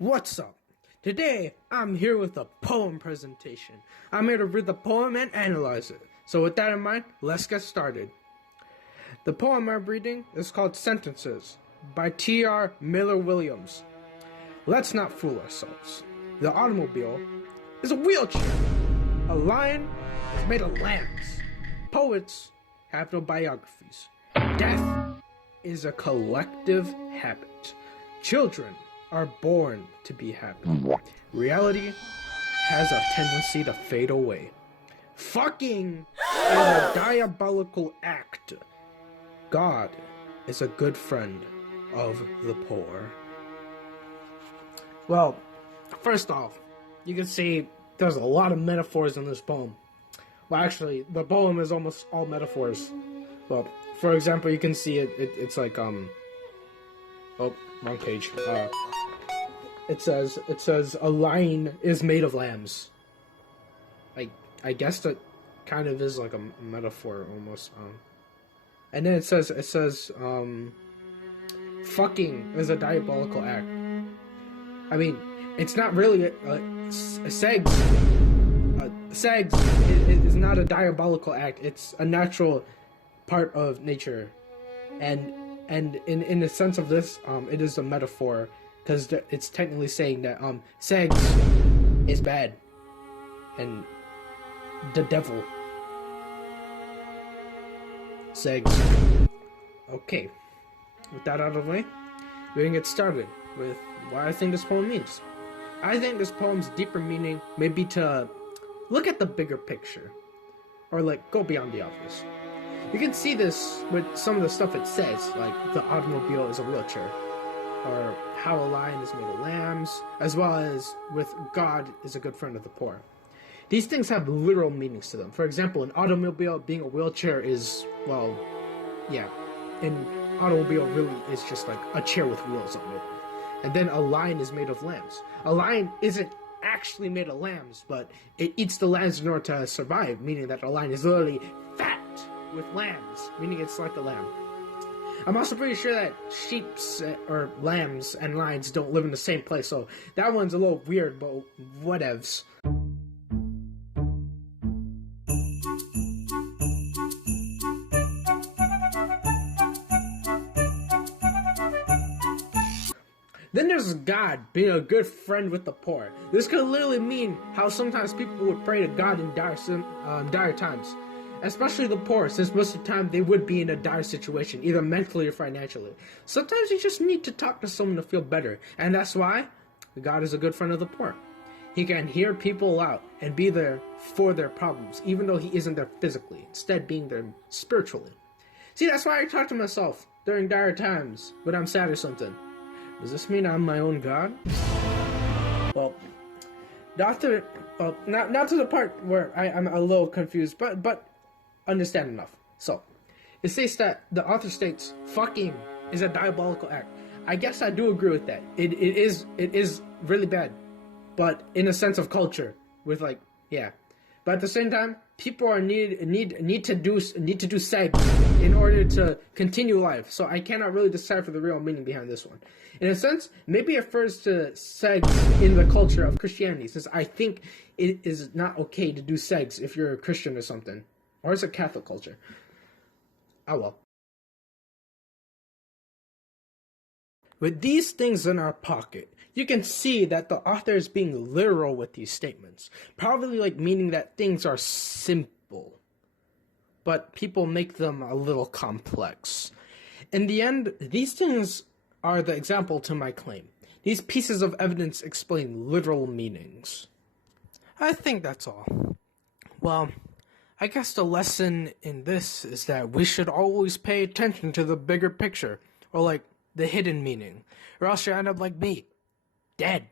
What's up? Today, I'm here with a poem presentation. I'm here to read the poem and analyze it. So with that in mind, let's get started. The poem I'm reading is called Sentences by T.R. Miller Williams. Let's not fool ourselves. The automobile is a wheelchair. A lion is made of lambs. Poets have no biographies. Death is a collective habit. Children are born to be happy. Reality has a tendency to fade away. Fucking is a diabolical act. God is a good friend of the poor. Well, first off, you can see there's a lot of metaphors in this poem. Well, actually, the poem is almost all metaphors. Well, for example, you can see it's like, oh, wrong page. It says a lion is made of lambs. I guess that kind of is like a metaphor almost. And then it says fucking is a diabolical act. I mean, it's not really sex. Sex is not a diabolical act. It's a natural part of nature, and in the sense of this, it is a metaphor. Because it's technically saying that sex is bad, and the devil. Sex. Okay, with that out of the way, we're gonna get started with what I think this poem means. I think this poem's deeper meaning may be to look at the bigger picture, or like go beyond the obvious. You can see this with some of the stuff it says, like the automobile is a wheelchair, or how a lion is made of lambs, as well as with God is a good friend of the poor. These things have literal meanings to them. For example, an automobile being a wheelchair is, well, yeah, an automobile really is just like a chair with wheels on it. And then a lion is made of lambs. A lion isn't actually made of lambs, but it eats the lambs in order to survive, meaning that a lion is literally fat with lambs, meaning it's like a lamb. I'm also pretty sure that sheep or lambs and lions don't live in the same place, so that one's a little weird, but whatevs. Then there's God being a good friend with the poor. This could literally mean how sometimes people would pray to God in dire times. Especially the poor, since most of the time they would be in a dire situation, either mentally or financially. Sometimes you just need to talk to someone to feel better, and that's why God is a good friend of the poor. He can hear people out and be there for their problems, even though he isn't there physically, instead being there spiritually. See, that's why I talk to myself during dire times, when I'm sad or something. Does this mean I'm my own God? Well, not to the part where I'm a little confused, but understand enough. So, it states that the author states fucking is a diabolical act. I guess I do agree with that. It is really bad, but in a sense of culture, with like, yeah. But at the same time, people are need to do sex in order to continue life. So I cannot really decipher the real meaning behind this one. In a sense, maybe it refers to sex in the culture of Christianity, since I think it is not okay to do sex if you're a Christian or something. Or is it Catholic culture? Oh well. With these things in our pocket, you can see that the author is being literal with these statements. Probably like meaning that things are simple, but people make them a little complex. In the end, these things are the example to my claim. These pieces of evidence explain literal meanings. I think that's all. Well, I guess the lesson in this is that we should always pay attention to the bigger picture, or like the hidden meaning, or else you end up like me, dead.